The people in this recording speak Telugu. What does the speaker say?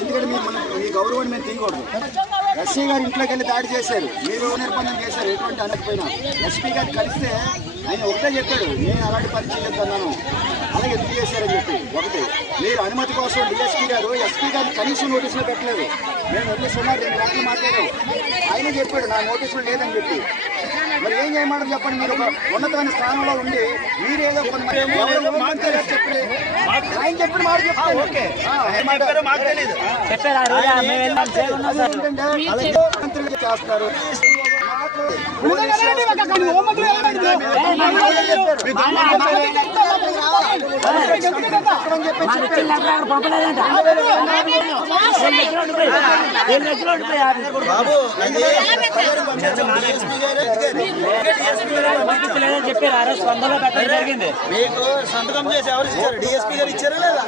ఎందుకంటే మీ గౌరవాన్ని మేము తీయకూడదు. ఎస్సీ గారు ఇంట్లోకి వెళ్ళి దాడి చేశారు, మీరు నిర్బంధం చేశారు, ఎటువంటి అనకపోయినా. ఎస్పీ గారు కలిస్తే ఆయన ఒకటే చెప్పాడు, నేను అలాంటి పని చేయొద్దన్నాను, అలాగే ఎందుకు చేశారని చెప్పి. ఒకటి మీరు అనుమతి కోసం డిఎస్పీ గారు ఎస్పీ గారు కనీసం నోటీసులో పెట్టలేదు. మేము వెళ్ళి సుమారు 2 గంటలు మాట్లాడాం, ఆయన చెప్పాడు నా నోటీసులు లేదని చెప్పి. మరి ఏం చేయమంటారు చెప్పండి? మీరు ఒక ఉన్నతమైన స్థానంలో ఉండి మీరేదో చెప్పండి, ఆయన చెప్పిన మాట చెప్తాను. చేస్తారు జరిగింది. మీకు సంతకం చేసి ఎవరు ఇచ్చారు? డిఎస్పీ గారు ఇచ్చారా లేదా?